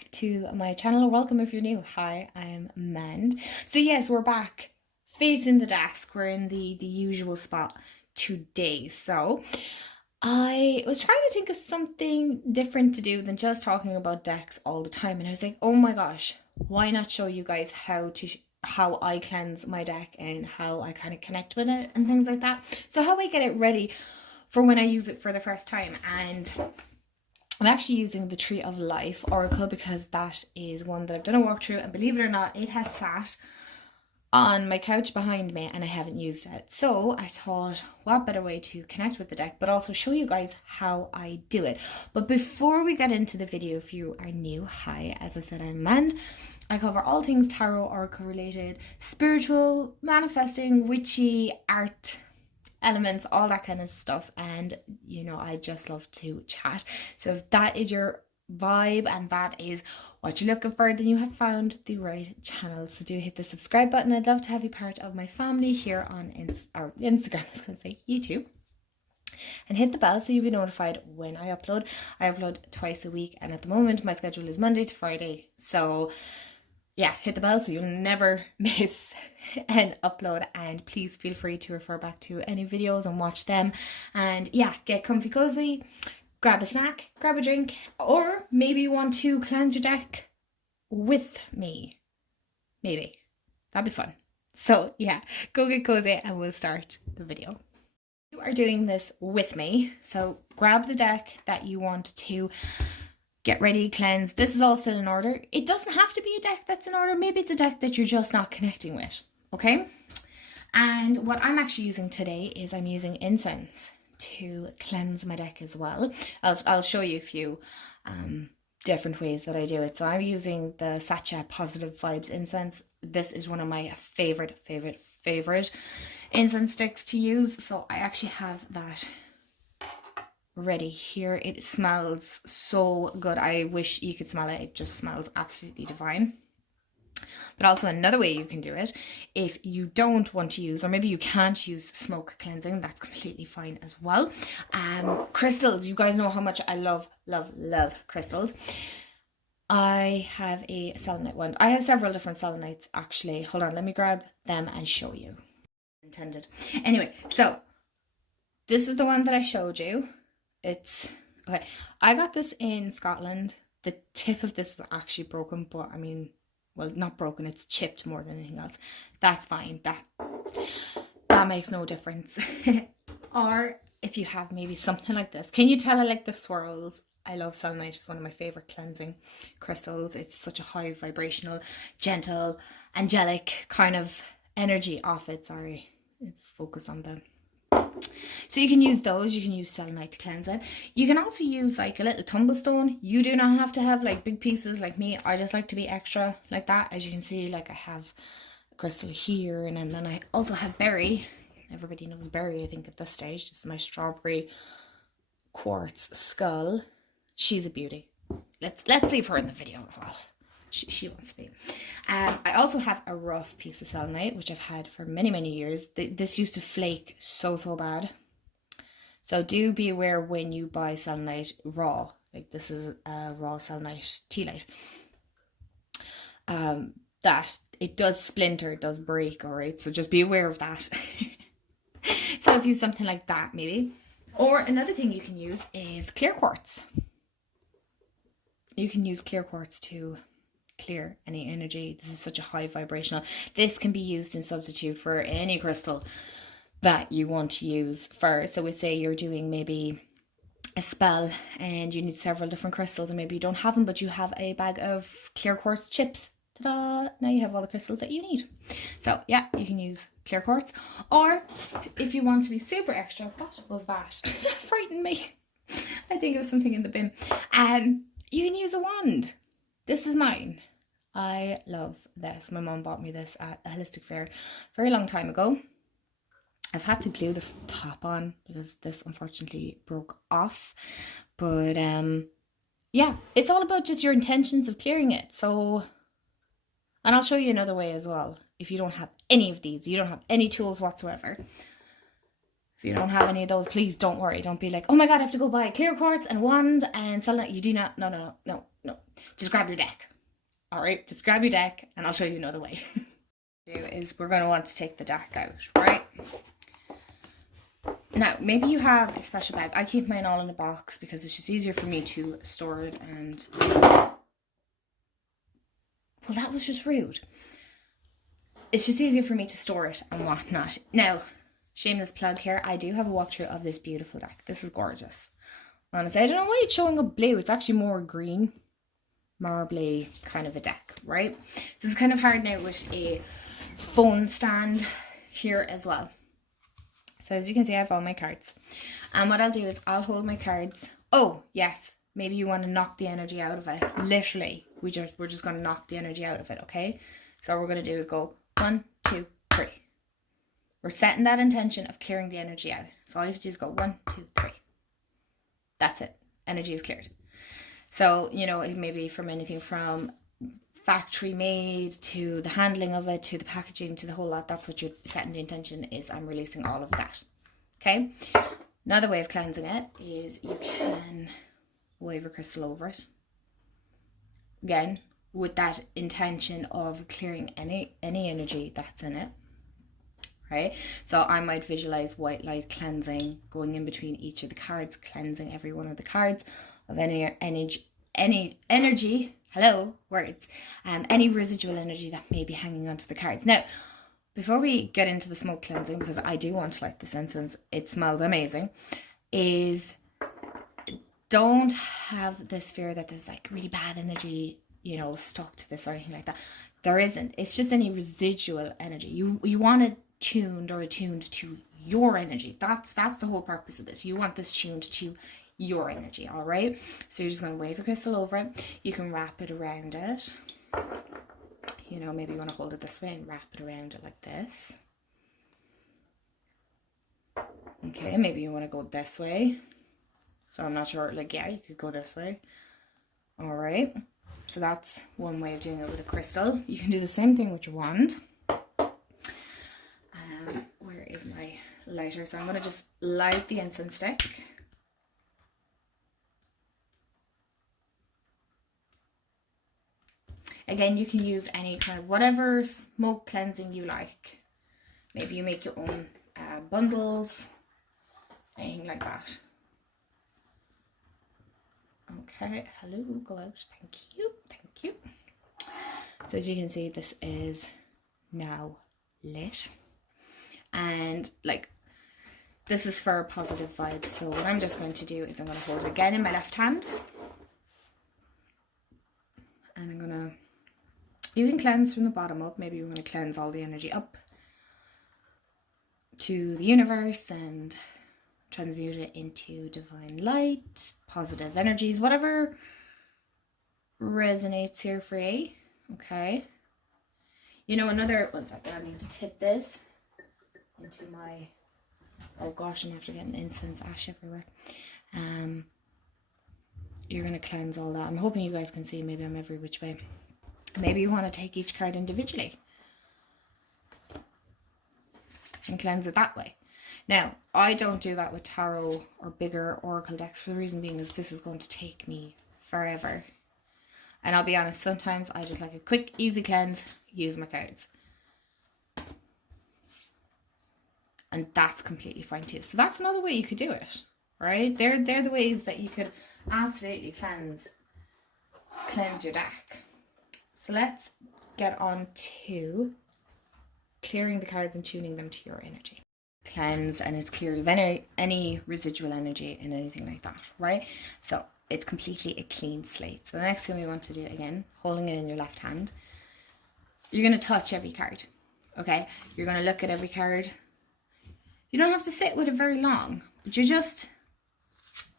back to my channel, or welcome if you're new. Hi, I'm Mand. So yes, we're back facing the desk. We're in the usual spot today. So I was trying to think of something different to do than just talking about decks all the time, and I was like, oh my gosh, why not show you guys how I cleanse my deck and how I kind of connect with it and things like that. So how I get it ready for when I use it for the first time. And I'm actually using the Tree of Life Oracle because that is one that I've done a walkthrough, and believe it or not, it has sat on my couch behind me and I haven't used it. So I thought, what better way to connect with the deck, but also show you guys how I do it. But before we get into the video, if you are new, hi, as I said, I'm Mand. I cover all things tarot, oracle related, spiritual, manifesting, witchy, art, elements, all that kind of stuff. And you know, I just love to chat. So if that is your vibe and that is what you're looking for, then you have found the right channel. So do hit the subscribe button. I'd love to have you part of my family here on Instagram, I was going to say YouTube. And hit the bell so you'll be notified when I upload. I upload twice a week, and at the moment my schedule is Monday to Friday. So yeah, hit the bell so you'll never miss an upload, and please feel free to refer back to any videos and watch them. And yeah, get comfy cozy, grab a snack, grab a drink, or maybe you want to cleanse your deck with me. Maybe. That'd be fun. So yeah, go get cozy and we'll start the video. You are doing this with me, so grab the deck that you want to get ready, cleanse. This is all still in order. It doesn't have to be a deck that's in order. Maybe it's a deck that you're just not connecting with, okay? And what I'm actually using today is I'm using incense to cleanse my deck as well. I'll show you a few different ways that I do it. So I'm using the Sacha Positive Vibes incense. This is one of my favorite incense sticks to use. So I actually have that ready here. It smells so good. I wish you could smell it. It just smells absolutely divine. But also another way you can do it, if you don't want to use, or maybe you can't use smoke cleansing, that's completely fine as well. Crystals, you guys know how much I love crystals. I have a selenite wand. I have several different selenites actually. Hold on, let me grab them and show you. Intended. Anyway, so this is the one that I showed you. It's okay. I got this in Scotland. The tip of this is actually broken, but I mean, well, not broken, it's chipped more than anything else. That's fine. That makes no difference. Or if you have maybe something like this. Can you tell I like the swirls? I love selenite. It's one of my favorite cleansing crystals. It's such a high vibrational, gentle, angelic kind of energy off it. Sorry, it's focused on the. So you can use those. You can use selenite to cleanse it. You can also use like a little tumblestone. You do not have to have like big pieces like me. I just like to be extra like that. As you can see, like I have a crystal here, and then I also have berry. Everybody knows berry, I think, at this stage. This is my strawberry quartz skull. She's a beauty. Let's leave her in the video as well. She wants to be. I also have a rough piece of selenite, which I've had for many years. This used to flake so bad. So do be aware when you buy selenite raw. Like this is a raw selenite tea light. That it does splinter, it does break, alright? So just be aware of that. So if you use something like that maybe. Or another thing you can use is clear quartz. You can use clear quartz to clear any energy. This is such a high vibrational. This can be used in substitute for any crystal that you want to use for. So we say you're doing maybe a spell and you need several different crystals, and maybe you don't have them, but you have a bag of clear quartz chips. Ta-da! Now you have all the crystals that you need. So yeah, you can use clear quartz. Or if you want to be super extra, what was that? That frightened me. I think it was something in the bin. You can use a wand. This is mine. I love this. My mom bought me this at a holistic fair a very long time ago. I've had to glue the top on because this unfortunately broke off. But yeah, it's all about just your intentions of clearing it. So, and I'll show you another way as well. If you don't have any of these, you don't have any tools whatsoever. If you don't have any of those, please don't worry. Don't be like, oh my God, I have to go buy clear quartz and wand and selenite. You do not. No. just grab your deck. All right, just grab your deck and I'll show you another way. We're going to want to take the deck out, right? Now, maybe you have a special bag. I keep mine all in a box because it's just easier for me to store it and... Well, that was just rude. It's just easier for me to store it and whatnot. Now, shameless plug here, I do have a walkthrough of this beautiful deck. This is gorgeous. Honestly, I don't know why it's showing up blue. It's actually more green, marbly kind of a deck, right? This is kind of hard now with a phone stand here as well. So as you can see, I have all my cards. And what I'll do is I'll hold my cards. Oh, yes. Maybe you want to knock the energy out of it. Literally, we're just going to knock the energy out of it, okay? So what we're going to do is go 1, 2, 3. We're setting that intention of clearing the energy out. So all you have to do is go 1, 2, 3. That's it. Energy is cleared. So, you know, it may be from anything from factory made to the handling of it to the packaging to the whole lot. That's what you're setting the intention is. I'm releasing all of that. Okay. Another way of cleansing it is you can wave a crystal over it. Again, with that intention of clearing any energy that's in it. Right? So I might visualize white light cleansing going in between each of the cards, cleansing every one of the cards of any energy. Hello, words. Any residual energy that may be hanging onto the cards. Now, before we get into the smoke cleansing, because I do want to light this incense, it smells amazing, is don't have this fear that there's like really bad energy, you know, stuck to this or anything like that. There isn't. It's just any residual energy. You want it tuned or attuned to your energy. That's the whole purpose of this. You want this tuned to your energy, all right? So you're just going to wave a crystal over it. You can wrap it around it. You know, maybe you want to hold it this way and wrap it around it like this. Okay, maybe you want to go this way. So I'm not sure, like, yeah, you could go this way. All right. So that's one way of doing it with a crystal. You can do the same thing with your wand. Where is my lighter? So I'm going to just light the incense stick. Again, you can use any kind of whatever smoke cleansing you like. Maybe you make your own bundles, anything like that. Okay, hello, go out. Thank you, thank you. So as you can see, this is now lit. And like, this is for positive vibes. So what I'm just going to do is I'm going to hold it again in my left hand. And I'm going to... You can cleanse from the bottom up. Maybe you want to cleanse all the energy up to the universe and transmute it into divine light, positive energies, whatever resonates here for you. Okay. You know, one second, I need to tip this into my... Oh gosh, I'm after getting incense ash everywhere. You're going to cleanse all that. I'm hoping you guys can see. Maybe I'm every which way. Maybe you want to take each card individually and cleanse it that way. Now, I don't do that with tarot or bigger oracle decks for the reason being is this is going to take me forever. And I'll be honest, sometimes I just like a quick, easy cleanse, use my cards. And that's completely fine too. So that's another way you could do it, right? They're the ways that you could absolutely cleanse your deck. So let's get on to clearing the cards and tuning them to your energy. Cleanse, and it's cleared of any residual energy and anything like that, right? So it's completely a clean slate. So the next thing we want to do, again, holding it in your left hand, you're going to touch every card, okay? You're going to look at every card. You don't have to sit with it very long, but you're just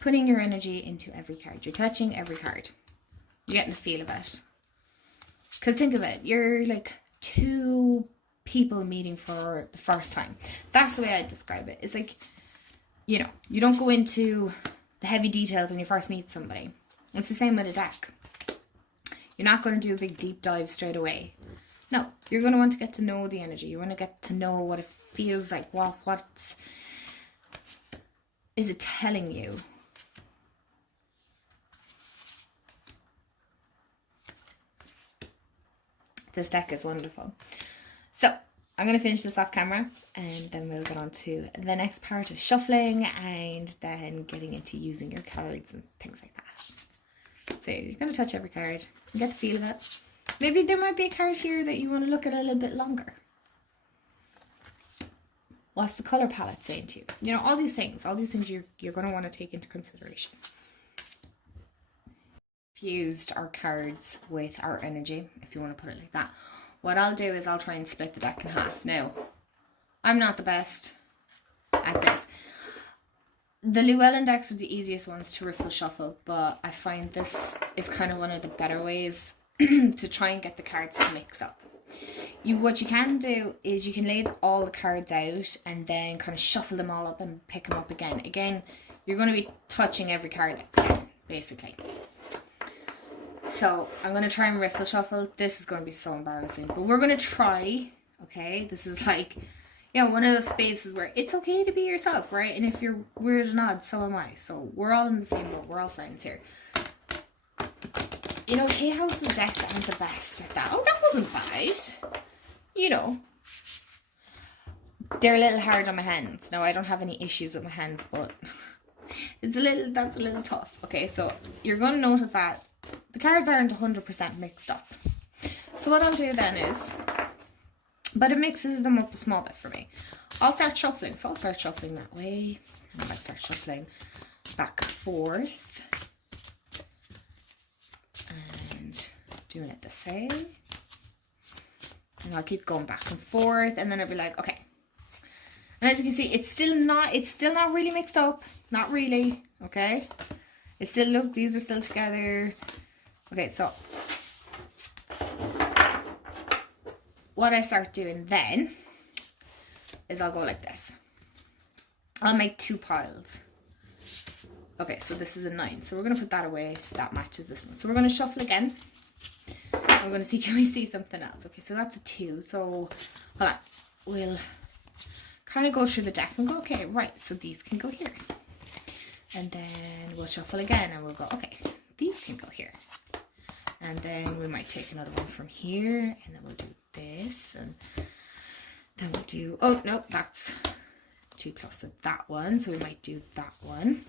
putting your energy into every card. You're touching every card. You're getting the feel of it. Because think of it, you're like two people meeting for the first time. That's the way I describe it. It's like, you know, you don't go into the heavy details when you first meet somebody. It's the same with a deck. You're not going to do a big deep dive straight away. No, you're going to want to get to know the energy. You want to get to know what it feels like. What is it telling you? This deck is wonderful. So I'm going to finish this off camera and then we'll get on to the next part of shuffling and then getting into using your cards and things like that. So you're going to touch every card and get the feel of it. Maybe there might be a card here that you want to look at a little bit longer. What's the colour palette saying to you? You know, all these things you're going to want to take into consideration. Fused our cards with our energy, if you want to put it like that. What I'll do is I'll try and split the deck in half. Now, I'm not the best at this. The Llewellyn decks are the easiest ones to riffle shuffle, but I find this is kind of one of the better ways to try and get the cards to mix up. What you can do is you can lay all the cards out and then kind of shuffle them all up and pick them up again. Again, you're going to be touching every card, basically. So I'm going to try and riffle shuffle. This is going to be so embarrassing, but we're going to try, okay? This is like, you know, one of those spaces where it's okay to be yourself, right? And if you're weird and odd, so am I. So we're all in the same boat. We're all friends here. You know, Hay House's decks aren't the best at that. Oh, that wasn't bad. You know, they're a little hard on my hands. Now, I don't have any issues with my hands, but that's a little tough. Okay, so you're going to notice that the cards aren't 100% mixed up. So what I'll do then is, but it mixes them up a small bit for me. I'll start shuffling. So I'll start shuffling that way. And I'll start shuffling back and forth. And doing it the same. And I'll keep going back and forth. And then I'll be like, okay. And as you can see, it's still not really mixed up. Not really. Okay. It's still, look, these are still together. Okay, so what I start doing then is I'll go like this. I'll make 2 piles. Okay, so this is a 9. So we're going to put that away. That matches this one. So we're going to shuffle again. We're going to see, can we see something else? Okay, so that's a 2. So hold on. We'll kind of go through the deck and go, okay, right. So these can go here. And then we'll shuffle again and we'll go, okay, these can go here. And then we might take another one from here and then we'll do this and then we'll do, oh no, that's too close to that one. So we might do that one.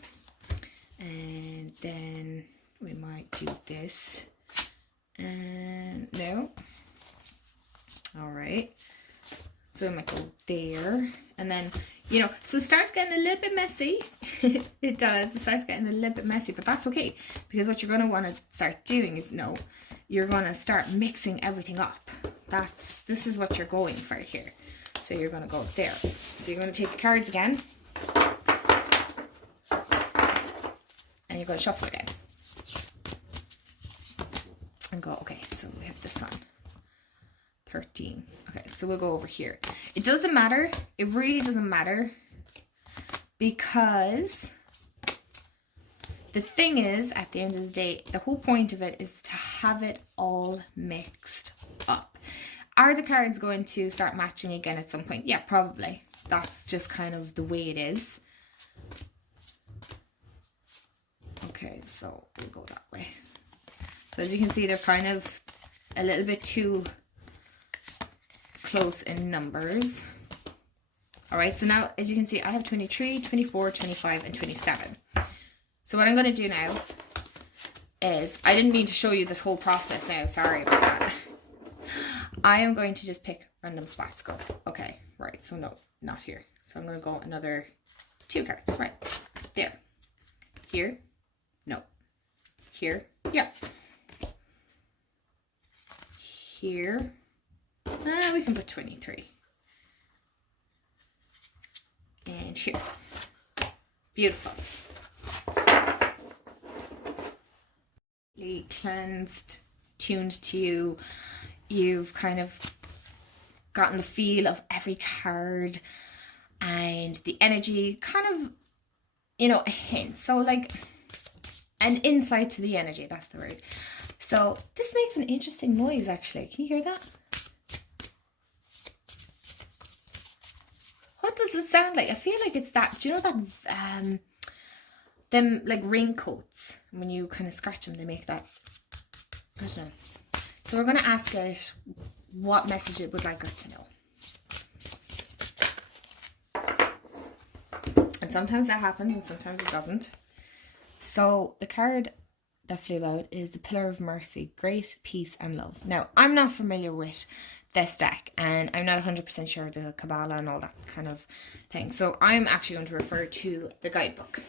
And then we might do this. And no. All right. So we might go there. And then, you know, so it starts getting a little bit messy. It does. It starts getting a little bit messy, but that's okay. Because what you're going to want to start doing is, no, you're going to start mixing everything up. This is what you're going for here. So you're going to go there. So you're going to take your cards again. And you're going to shuffle again. And go, okay, so we have this on 13. Okay, so we'll go over here. It doesn't matter. It really doesn't matter. Because the thing is, at the end of the day, the whole point of it is to have it all mixed up. Are the cards going to start matching again at some point? Yeah, probably. That's just kind of the way it is. Okay, so we'll go that way. So as you can see, they're kind of a little bit too close in numbers. All right, so now as you can see, I have 23, 24, 25, and 27. So what I'm going to do now is, I didn't mean to show you this whole process now, sorry about that. I am going to just pick random spots. Go, okay, right, so no, not here. So I'm going to go another 2 cards, right, there, here, no, here, yeah, here, we can put 23. And here. Beautiful. Cleansed, tuned to you. You've kind of gotten the feel of every card and the energy, kind of, you know, a hint. So like an insight to the energy, that's the word. So this makes an interesting noise actually. Can you hear that? What does it sound like? I feel like it's that, do you know that, them like raincoats, when you kind of scratch them, they make that, I don't know. So we're going to ask it what message it would like us to know. And sometimes that happens and sometimes it doesn't. So the card that flew out is the Pillar of Mercy, Grace, Peace and Love. Now, I'm not familiar with this deck and I'm not 100% sure of the Kabbalah and all that kind of thing. So I'm actually going to refer to the guidebook.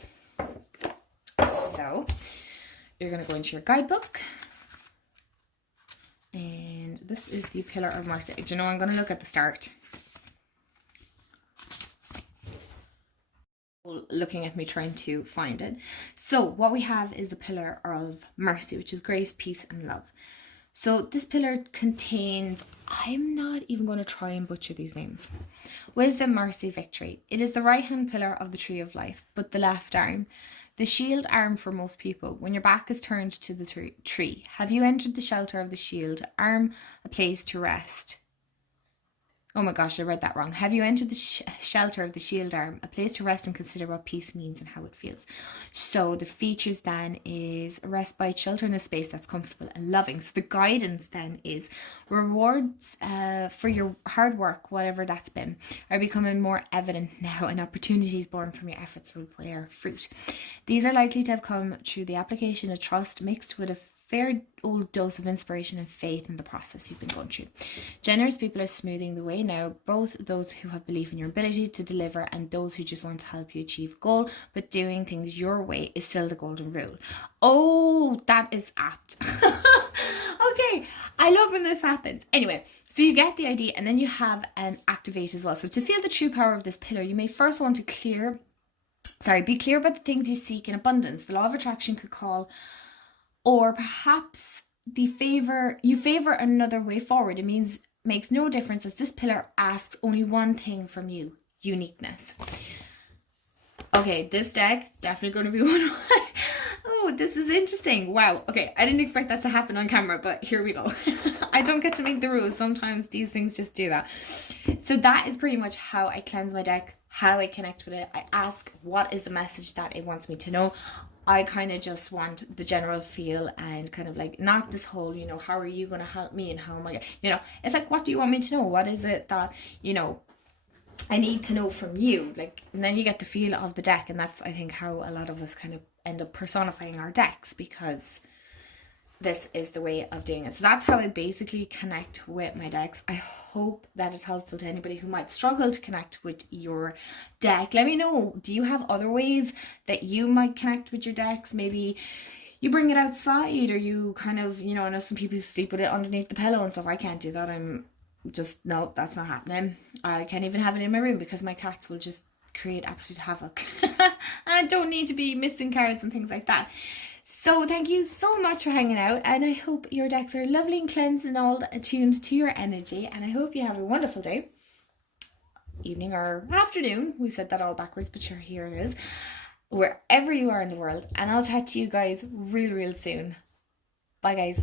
So you're going to go into your guidebook. And this is the Pillar of Mercy. Do you know, I'm going to look at the start. Looking at me trying to find it. So what we have is the Pillar of Mercy, which is grace, peace and love. So this pillar contains, I'm not even going to try and butcher these names. Wisdom, mercy, victory. It is the right hand pillar of the tree of life, but the left arm. The shield arm for most people. When your back is turned to the tree, have you entered the shelter of the shield arm, a place to rest? Oh my gosh, I read that wrong. Have you entered the shelter of the shield arm, a place to rest and consider what peace means and how it feels? So the features then is rest by shelter in a space that's comfortable and loving. So the guidance then is rewards for your hard work, whatever that's been, are becoming more evident now, and opportunities born from your efforts will bear fruit. These are likely to have come through the application of trust mixed with a fair old dose of inspiration and faith in the process you've been going through. Generous people are smoothing the way now, both those who have belief in your ability to deliver and those who just want to help you achieve a goal, but doing things your way is still the golden rule. Oh, that is apt. Okay, I love when this happens. Anyway, so you get the idea, and then you have an activate as well. So to feel the true power of this pillar, you may first want to be clear about the things you seek in abundance. The law of attraction could call, or perhaps you favor another way forward. It makes no difference, as this pillar asks only one thing from you: uniqueness. Okay, this deck is definitely going to be one of my... Oh, this is interesting. Wow. Okay, I didn't expect that to happen on camera, but here we go. I don't get to make the rules. Sometimes these things just do that. So that is pretty much how I cleanse my deck, how I connect with it. I ask what is the message that it wants me to know. I kind of just want the general feel, and kind of like, not this whole, you know, how are you going to help me and how am I, you know, it's like, what do you want me to know? What is it that, you know, I need to know from you? Like, and then you get the feel of the deck, and that's, I think, how a lot of us kind of end up personifying our decks, because this is the way of doing it. So that's how I basically connect with my decks. I hope that is helpful to anybody who might struggle to connect with your deck. Let me know, do you have other ways that you might connect with your decks? Maybe you bring it outside, or you kind of, you know, I know some people sleep with it underneath the pillow and stuff. I can't do that. No, that's not happening. I can't even have it in my room because my cats will just create absolute havoc. And I don't need to be missing cards and things like that. So thank you so much for hanging out, and I hope your decks are lovely and cleansed and all attuned to your energy, and I hope you have a wonderful day, evening or afternoon. We said that all backwards, but sure, here it is, wherever you are in the world, and I'll chat to you guys real soon. Bye guys.